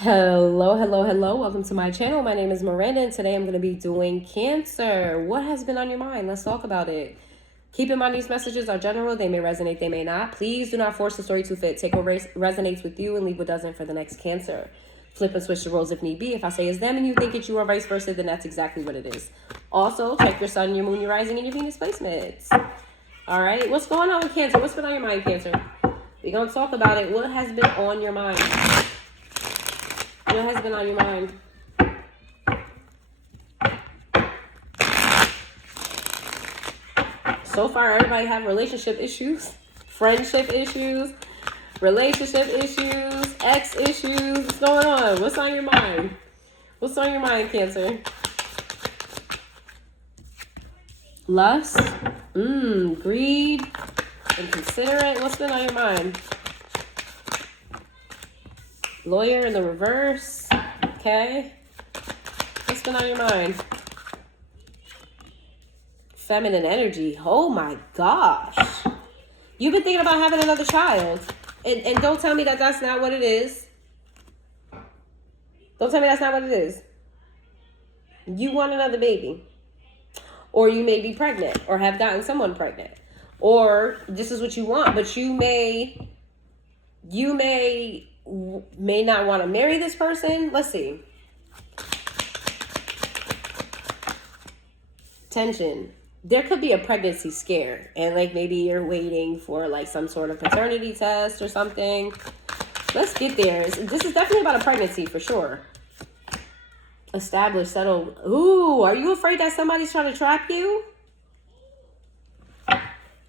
Hello, hello, hello. Welcome to my channel. My name is Miranda, and today I'm going to be doing Cancer. What has been on your mind? Let's talk about it. Keep in mind these messages are general. They may resonate, they may not. Please do not force the story to fit. Take what resonates with you and leave what doesn't for the next Cancer. Flip and switch the roles if need be. If I say it's them and you think it's you or vice versa, then that's exactly what it is. Also, check your sun, your moon, your rising, and your Venus placements. All right, what's going on with Cancer? What's been on your mind, Cancer? We're going to talk about it. What has been on your mind? What has been on your mind? So far, everybody have relationship issues, friendship issues, relationship issues, ex issues. What's going on? What's on your mind? What's on your mind, Cancer? Lust, greed, inconsiderate. What's been on your mind? Lawyer in the reverse. Okay. What's been on your mind? Feminine energy. Oh my gosh. You've been thinking about having another child. And don't tell me that that's not what it is. Don't tell me that's not what it is. You want another baby. Or you may be pregnant or have gotten someone pregnant. Or this is what you want, but you may not want to marry this person. Let's see. Tension. There could be a pregnancy scare, and like maybe you're waiting for like some sort of paternity test or something. Let's get there. This is definitely about a pregnancy for sure. Established, settled. Ooh, are you afraid that somebody's trying to trap you?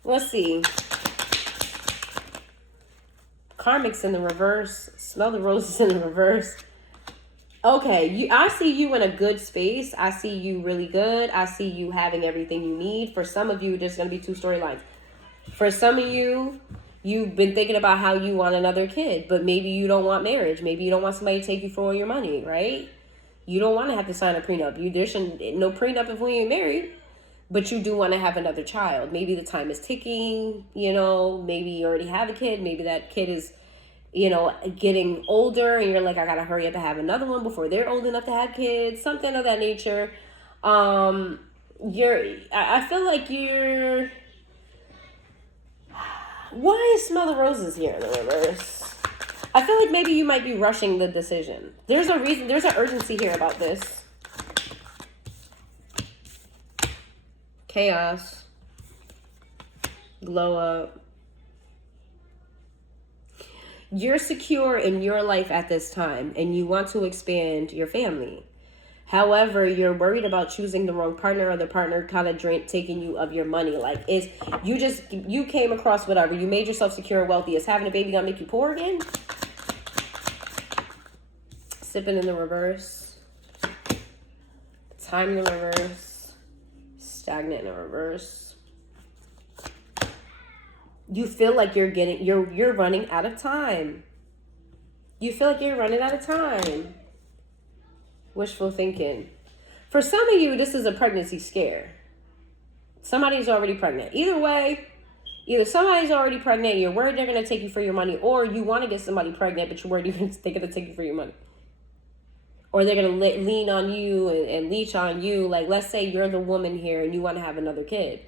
Let's see. Karmic's in the reverse. Smell the roses in the reverse. Okay, I see you in a good space. I see you really good. I see you having everything you need. For some of you, there's going to be two storylines. For some of you, you've been thinking about how you want another kid, but maybe you don't want marriage. Maybe you don't want somebody to take you for all your money, right? You don't want to have to sign a prenup. There shouldn't no prenup if we ain't married, but you do want to have another child. Maybe the time is ticking, maybe you already have a kid. Maybe that kid is getting older and you're like, I gotta hurry up and have another one before they're old enough to have kids, something of that nature. I feel like why is Smell the Roses here in the reverse? I feel like maybe you might be rushing the decision. There's a reason, there's an urgency here about this. Chaos. Glow up. You're secure in your life at this time and you want to expand your family. However, you're worried about choosing the wrong partner or the partner kind of taking you of your money. Like, you came across whatever. You made yourself secure and wealthy. Is having a baby going to make you poor again? Sipping in the reverse. Time in the reverse. Stagnant in the reverse. You feel like you're running out of time. You feel like you're running out of time. Wishful thinking. For some of you, this is a pregnancy scare. Somebody's already pregnant. Either way, either somebody's already pregnant, you're worried they're going to take you for your money, or you want to get somebody pregnant, but you're worried they're going to take you for your money. Or they're going to lean on you and leech on you. Like, let's say you're the woman here and you want to have another kid.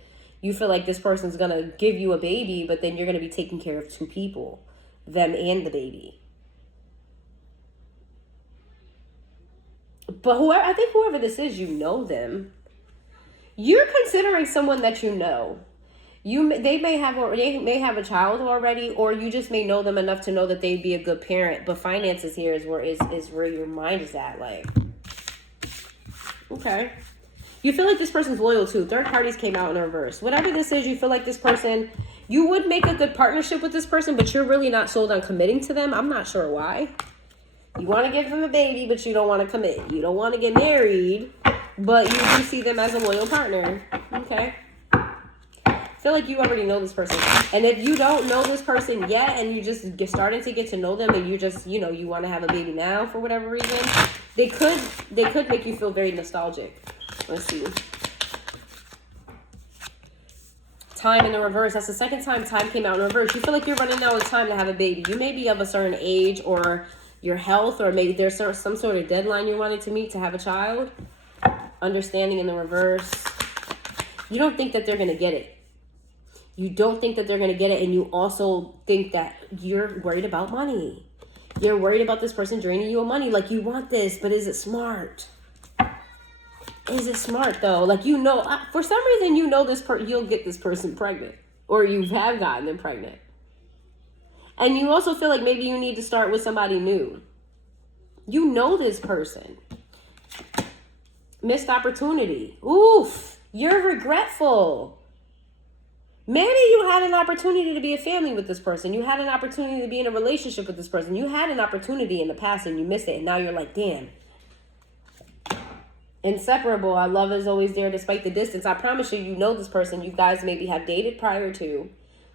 You feel like this person's going to give you a baby, but then you're going to be taking care of two people, them and the baby. But I think whoever this is, you know them. You're considering someone that you know. They may have a child already, or you just may know them enough to know that they'd be a good parent. But finances here is where your mind is at. Like, okay. You feel like this person's loyal too. Third parties came out in reverse. Whatever this is, you feel like this person, you would make a good partnership with this person, but you're really not sold on committing to them. I'm not sure why. You want to give them a baby, but you don't want to commit. You don't want to get married, but you do see them as a loyal partner. Okay. I feel like you already know this person. And if you don't know this person yet and you just starting to get to know them and you just, you want to have a baby now for whatever reason, they could make you feel very nostalgic. Let's see. Time in the reverse. That's the second time time came out in reverse. You feel like you're running out of time to have a baby. You may be of a certain age or your health, or maybe there's some sort of deadline you wanted to meet to have a child. Understanding in the reverse. You don't think that they're going to get it. You don't think that they're going to get it. And you also think that you're worried about money. You're worried about this person draining you of money. Like, you want this, but is it smart? Is it smart, though? Like, you know, for some reason, you know you'll get this person pregnant. Or you have gotten them pregnant. And you also feel like maybe you need to start with somebody new. You know this person. Missed opportunity. Oof. You're regretful. Maybe you had an opportunity to be a family with this person. You had an opportunity to be in a relationship with this person. You had an opportunity in the past and you missed it. And now you're like, damn. Inseparable. Our love is always there despite the distance. I promise you, you know this person. You guys maybe have dated prior to.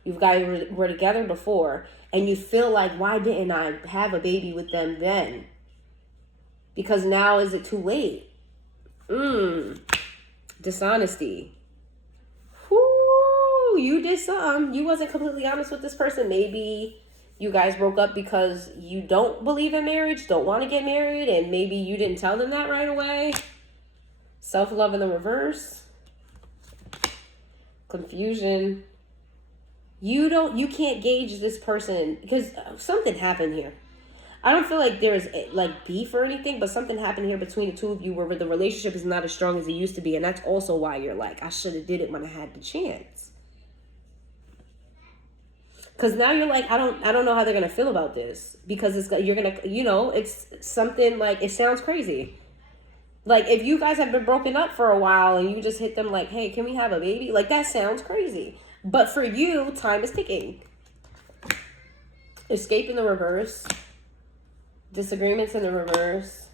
You guys were together before. And you feel like, why didn't I have a baby with them then? Because now is it too late? Dishonesty. Whoo, you did something. You wasn't completely honest with this person. Maybe you guys broke up because you don't believe in marriage, don't want to get married, and maybe you didn't tell them that right away. Self-love in the reverse. Confusion. You can't gauge this person because something happened here. I don't feel like there's like beef or anything, but something happened here between the two of you where the relationship is not as strong as it used to be. And that's also why you're like, I should have did it when I had the chance. Because now you're like, I don't know how they're going to feel about this. Because it's something like, it sounds crazy. Like, if you guys have been broken up for a while and you just hit them like, hey, can we have a baby? Like, that sounds crazy. But for you, time is ticking. Escape in the reverse. Disagreements in the reverse.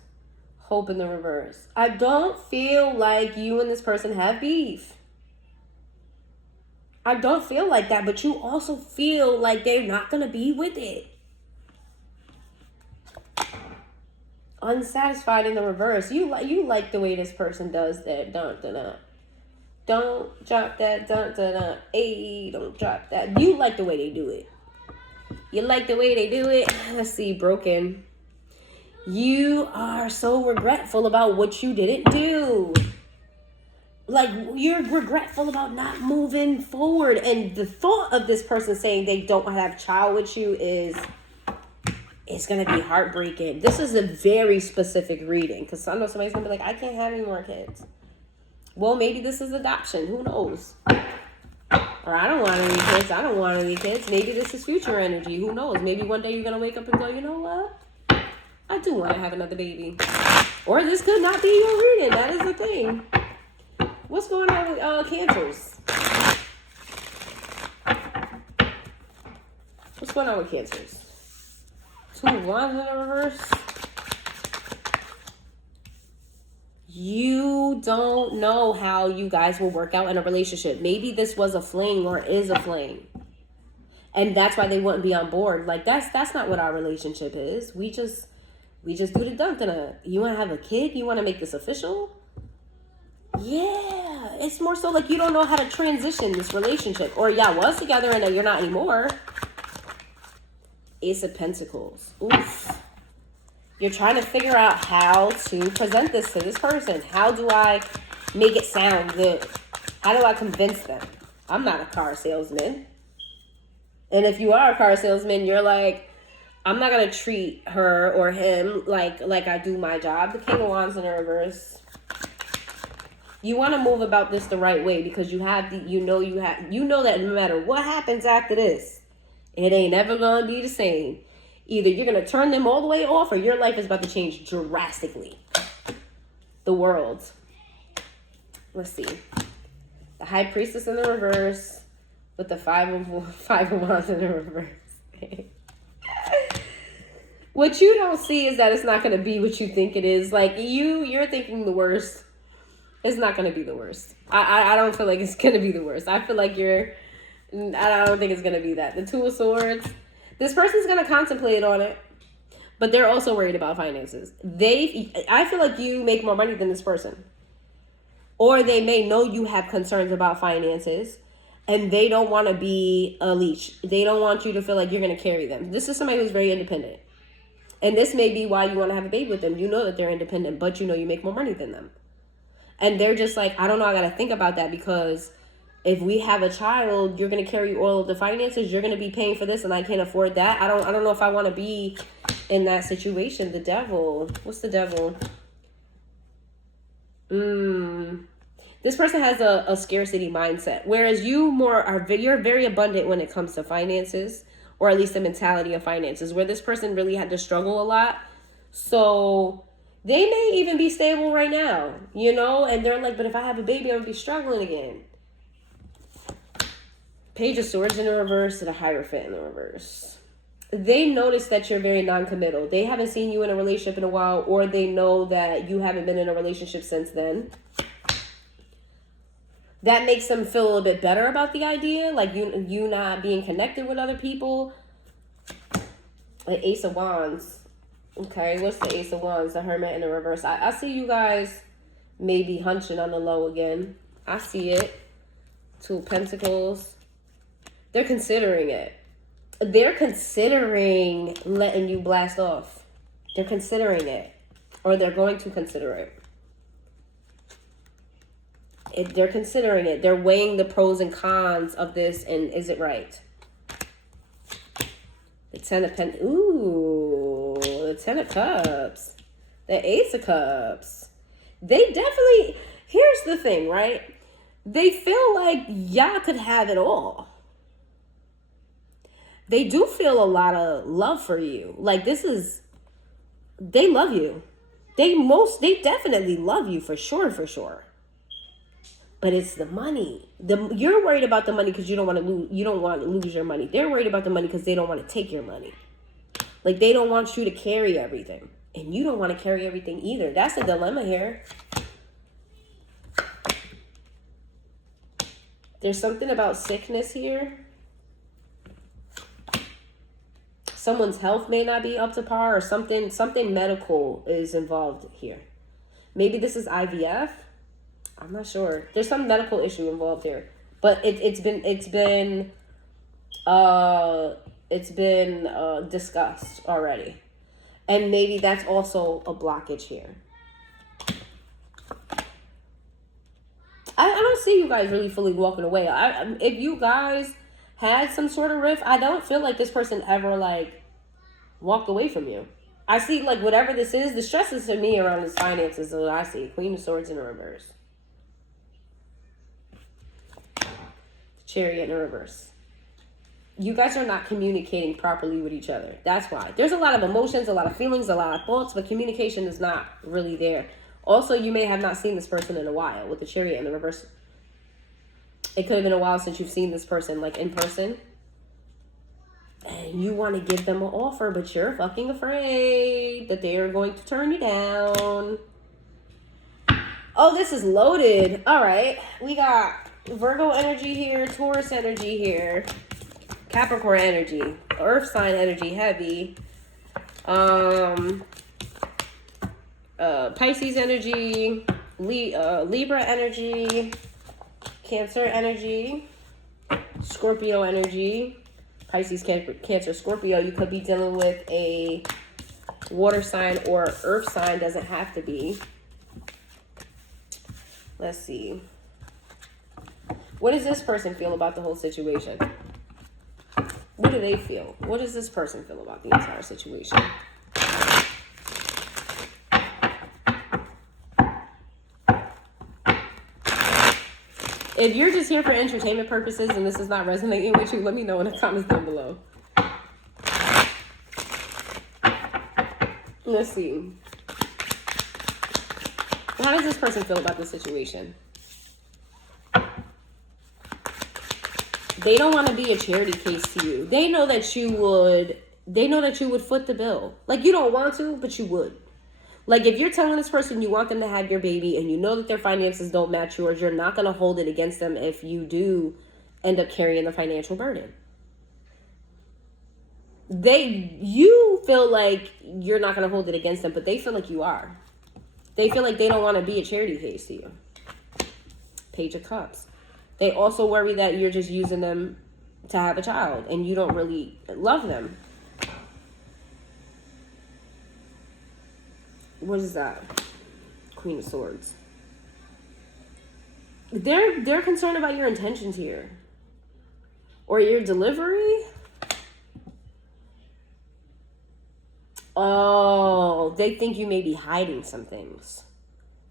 Hope in the reverse. I don't feel like you and this person have beef. I don't feel like that, but you also feel like they're not going to be with it. Unsatisfied in the reverse. You like the way this person does that. Don't drop that. Hey, don't drop that. You like the way they do it. You like the way they do it. Let's see, broken. You are so regretful about what you didn't do. Like, you're regretful about not moving forward. And the thought of this person saying they don't want to have a child with you it's going to be heartbreaking. This is a very specific reading. Because I know somebody's going to be like, I can't have any more kids. Well, maybe this is adoption. Who knows? Or I don't want any kids. I don't want any kids. Maybe this is future energy. Who knows? Maybe one day you're going to wake up and go, you know what? I do want to have another baby. Or this could not be your reading. That is the thing. What's going on with cancers? What's going on with cancers? 2 of Wands in the reverse. You don't know how you guys will work out in a relationship. Maybe this was a fling or is a fling. And that's why they wouldn't be on board. Like, that's not what our relationship is. We just do the dun-dun-dun. You want to have a kid? You want to make this official? Yeah. It's more so like you don't know how to transition this relationship. Or y'all was together and you're not anymore. Ace of Pentacles. Oof. You're trying to figure out how to present this to this person. How do I make it sound good? How do I convince them? I'm not a car salesman. And if you are a car salesman, you're like, I'm not going to treat her or him like I do my job. The King of Wands in the reverse. You want to move about this the right way because you know that no matter what happens after this, it ain't ever going to be the same. Either you're going to turn them all the way off or your life is about to change drastically. The World. Let's see. The High Priestess in the reverse with the Five of Wands in the reverse. What you don't see is that it's not going to be what you think it is. Like, you're thinking the worst. It's not going to be the worst. I don't feel like it's going to be the worst. I feel like I don't think it's going to be that. The Two of Swords. This person's going to contemplate on it, but they're also worried about finances. I feel like you make more money than this person. Or they may know you have concerns about finances, and they don't want to be a leech. They don't want you to feel like you're going to carry them. This is somebody who's very independent. And this may be why you want to have a baby with them. You know that they're independent, but you know you make more money than them. And they're just like, I don't know, I got to think about that, because if we have a child, you're going to carry all of the finances. You're going to be paying for this, and I can't afford that. I don't know if I want to be in that situation. The devil. What's the devil? This person has a scarcity mindset, whereas you're very abundant when it comes to finances, or at least the mentality of finances, where this person really had to struggle a lot. So they may even be stable right now, and they're like, but if I have a baby, I'm going to be struggling again. Page of Swords in the reverse to the Hierophant in the reverse. They notice that you're very non-committal. They haven't seen you in a relationship in a while, or they know that you haven't been in a relationship since then. That makes them feel a little bit better about the idea, like you not being connected with other people. The Ace of Wands. Okay, what's the Ace of Wands? The Hermit in the reverse. I see you guys maybe hunching on the low again. I see it. Two of Pentacles. They're considering it. They're considering letting you blast off. They're considering it. Or they're going to consider it. They're considering it. They're weighing the pros and cons of this, and is it right? The Ten of Pentacles. Ooh, the Ten of Cups. The Ace of Cups. They definitely, here's the thing, right? They feel like y'all could have it all. They do feel a lot of love for you. Like they love you. They definitely love you for sure. But it's the money. You're worried about the money because you don't want to lose your money. They're worried about the money because they don't want to take your money. Like, they don't want you to carry everything. And you don't want to carry everything either. That's a dilemma here. There's something about sickness here. Someone's health may not be up to par, or something medical is involved here. Maybe this is IVF. I'm not sure. There's some medical issue involved here, but it's been discussed already, and maybe that's also a blockage here. I don't see you guys really fully walking away. If you guys had some sort of rift, I don't feel like this person ever walked away from you. I see whatever this is, the stress is to me around his finances is what I see. Queen of Swords in the reverse. Chariot in the reverse. You guys are not communicating properly with each other. That's why. There's a lot of emotions, a lot of feelings, a lot of thoughts, but communication is not really there. Also, you may have not seen this person in a while with the Chariot in the reverse. It could have been a while since you've seen this person in person. And you want to give them an offer, but you're fucking afraid that they are going to turn you down. Oh, this is loaded. All right. We got Virgo energy here, Taurus energy here, Capricorn energy, Earth sign energy heavy, Pisces energy, Libra energy, Cancer energy, Scorpio energy, Pisces, Cancer, Scorpio. You could be dealing with a water sign or earth sign, doesn't have to be. Let's see. What does this person feel about the whole situation? What do they feel? What does this person feel about the entire situation? If you're just here for entertainment purposes and this is not resonating with you, let me know in the comments down below. Let's see. How does this person feel about the situation? They don't want to be a charity case to you. They know that you would foot the bill. You don't want to, but you would. If you're telling this person you want them to have your baby and you know that their finances don't match yours, you're not going to hold it against them if you do end up carrying the financial burden. You feel like you're not going to hold it against them, but they feel like you are. They feel like they don't want to be a charity case to you. Page of Cups. They also worry that you're just using them to have a child and you don't really love them. What is that? Queen of Swords. They're concerned about your intentions here. Or your delivery. Oh, they think you may be hiding some things.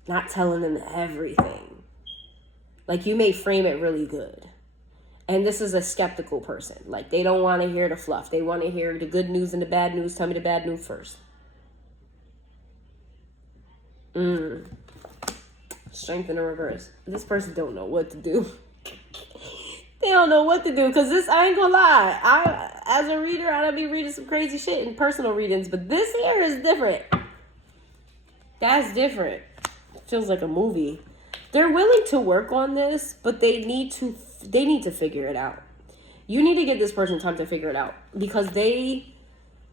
Not telling them everything. Like, you may frame it really good. And this is a skeptical person. Like, they don't want to hear the fluff. They want to hear the good news and the bad news. Tell me the bad news first. Strength in the reverse. This person don't know what to do. They don't know what to do. Because this, I ain't gonna lie. As a reader, I don't be reading some crazy shit in personal readings. But this here is different. That's different. Feels like a movie. They're willing to work on this, but they need to figure it out. You need to give this person time to figure it out, because they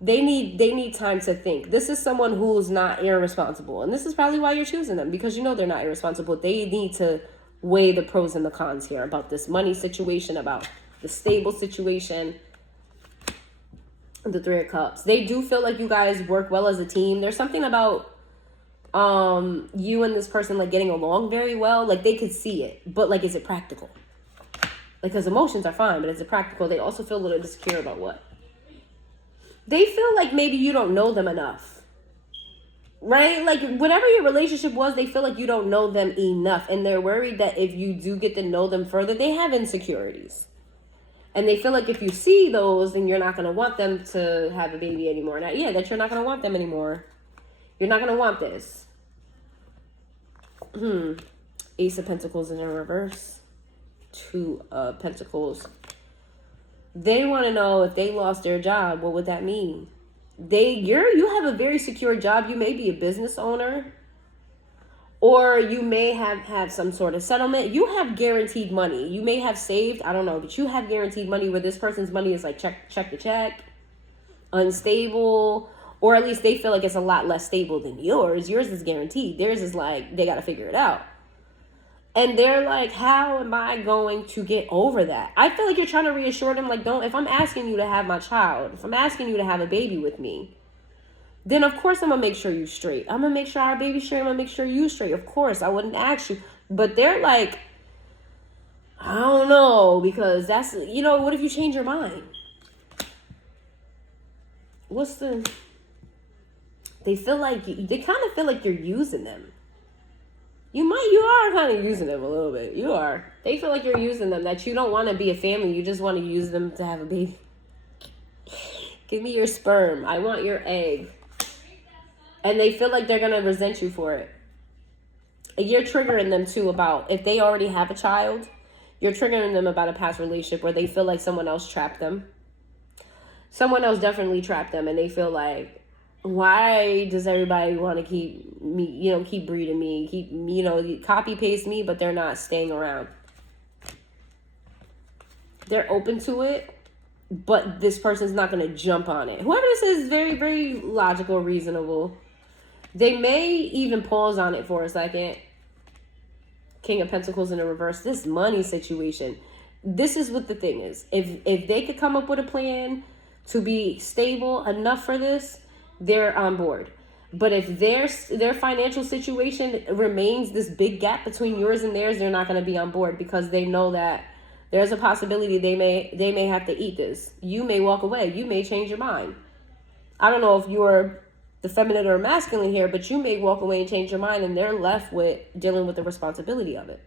need time to think. This is someone who's not irresponsible, and this is probably why you're choosing them, because you know they're not irresponsible. They need to weigh the pros and the cons here about this money situation, about the stable situation. The Three of Cups. They do feel like you guys work well as a team. There's something about you and this person like getting along very well. Like, they could see it, but like, is it practical? Like, because emotions are fine, but is it practical? They also feel a little insecure about what? They feel like maybe you don't know them enough, right? Like, whatever your relationship was, they feel like you don't know them enough, and they're worried that if you do get to know them further, they have insecurities. And they feel like if you see those, then you're not going to want them to have a baby anymore. That you're not going to want them anymore. You're not going to want this. Ace of Pentacles in the reverse. Two of Pentacles. They want to know if they lost their job, what would that mean? You have a very secure job. You may be a business owner. Or you may have some sort of settlement. You have guaranteed money. You may have saved, I don't know, but you have guaranteed money where this person's money is like check to check, unstable, or at least they feel like it's a lot less stable than yours. Yours is guaranteed. Theirs is like, they got to figure it out. And they're like, how am I going to get over that? I feel like you're trying to reassure them, like, if I'm asking you to have my child, if I'm asking you to have a baby with me, then of course I'm going to make sure you're straight. I'm going to make sure our baby's straight. I'm going to make sure you're straight. Of course, I wouldn't ask you. But they're like, I don't know, because that's, what if you change your mind? They kind of feel like you're using them. You are kind of using them a little bit. You are. They feel like you're using them, that you don't want to be a family. You just want to use them to have a baby. Give me your sperm. I want your egg. And they feel like they're going to resent you for it. You're triggering them too about, if they already have a child, you're triggering them about a past relationship where they feel like someone else trapped them. Someone else definitely trapped them, and they feel like, why does everybody want to keep me, keep breeding me, copy paste me, but they're not staying around. They're open to it, but this person's not going to jump on it. Whoever this is very, very logical, reasonable. They may even pause on it for a second. King of Pentacles in the reverse. This money situation. This is what the thing is. If they could come up with a plan to be stable enough for this, they're on board. But if their financial situation remains this big gap between yours and theirs, they're not going to be on board, because they know that there's a possibility they may have to eat this. You may walk away. You may change your mind. I don't know if you're the feminine or masculine here, but you may walk away and change your mind, and they're left with dealing with the responsibility of it.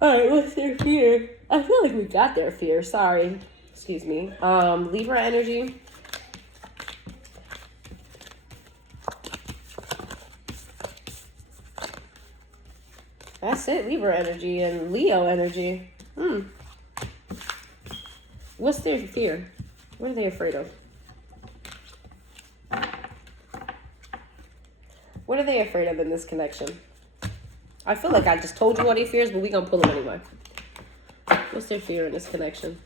All right, what's their fear? I feel like we got their fear. Sorry. Excuse me. Libra energy. That's it, Libra energy and Leo energy. What's their fear? What are they afraid of? What are they afraid of in this connection? I feel like I just told you what their fears, but we're going to pull them anyway. What's their fear in this connection?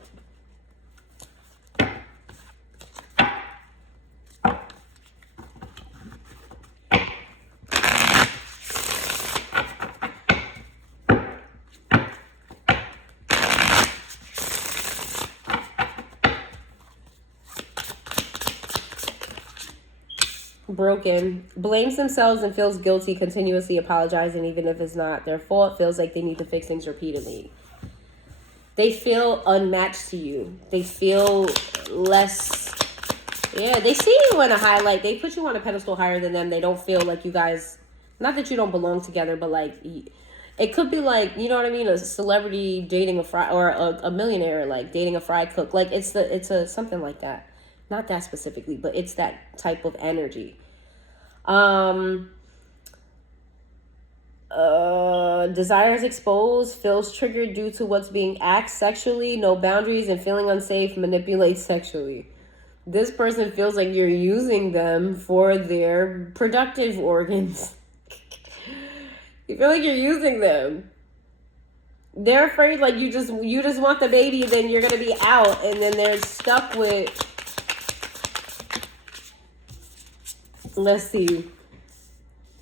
Broken. Blames themselves and feels guilty, continuously apologizing even if it's not their fault. Feels like they need to fix things repeatedly. They feel unmatched to you. They feel less. Yeah, they see you in a highlight. They put you on a pedestal higher than them. They don't feel like you guys, not that you don't belong together, but like, it could be like, you know what I mean? A celebrity dating a fry, or a millionaire like dating a fry cook. Like it's a something like that. Not that specifically, but it's that type of energy. Desires exposed, feels triggered due to what's being asked sexually, no boundaries, and feeling unsafe, manipulates sexually. This person feels like you're using them for their productive organs. You feel like you're using them. They're afraid like you just want the baby, then you're gonna be out, and then they're stuck with, let's see,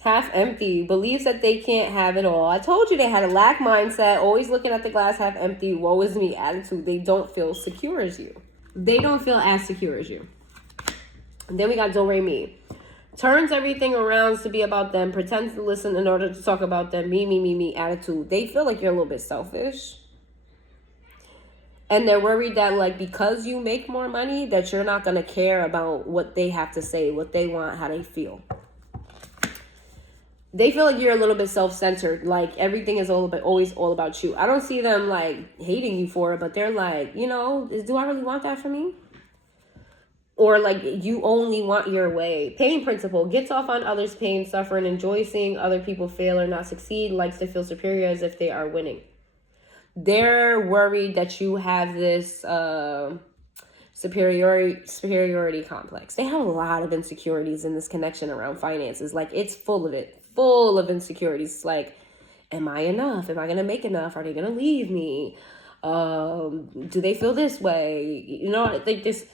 half empty, believes that they can't have it all. I told you they had a lack mindset, always looking at the glass half empty, woe is me attitude. They don't feel secure as you. They don't feel as secure as you. And then we got Do Re Mi. Turns everything around to be about them, pretends to listen in order to talk about them, me attitude. They feel like you're a little bit selfish. And they're worried that, like, because you make more money, that you're not going to care about what they have to say, what they want, how they feel. They feel like you're a little bit self-centered. Like, everything is always all about you. I don't see them, like, hating you for it, but they're like, you know, do I really want that for me? Or, like, you only want your way. Pain principle. Gets off on others' pain, suffering, enjoys seeing other people fail or not succeed, likes to feel superior as if they are winning. They're worried that you have this superiority complex. They have a lot of insecurities in this connection around finances. Like, it's full of it. Full of insecurities. It's like, am I enough? Am I going to make enough? Are they going to leave me? Do they feel this way? You know, I think this...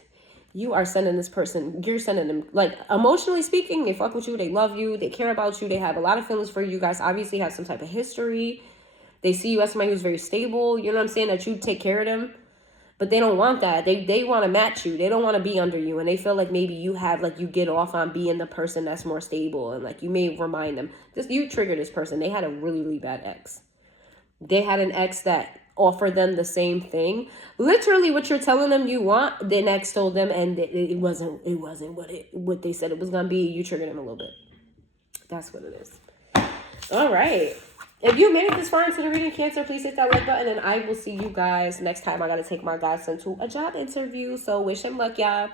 You are sending this person, you're sending them, like, emotionally speaking, they fuck with you, they love you, they care about you, they have a lot of feelings for you. You guys obviously have some type of history. They see you as somebody who's very stable, you know what I'm saying, that you take care of them. But they don't want that. They want to match you. They don't want to be under you. And they feel like maybe you have, like, you get off on being the person that's more stable. And, like, you may remind them. You trigger this person. They had a really, really bad ex. They had an ex that offer them the same thing, literally what you're telling them you want, the next told them, and it wasn't what they said it was gonna be. You triggered them a little bit. That's what it is. All right, if you made it this far into the reading, Cancer, please hit that like button, and I will see you guys next time. I gotta take my godson to a job interview, so wish him luck, y'all.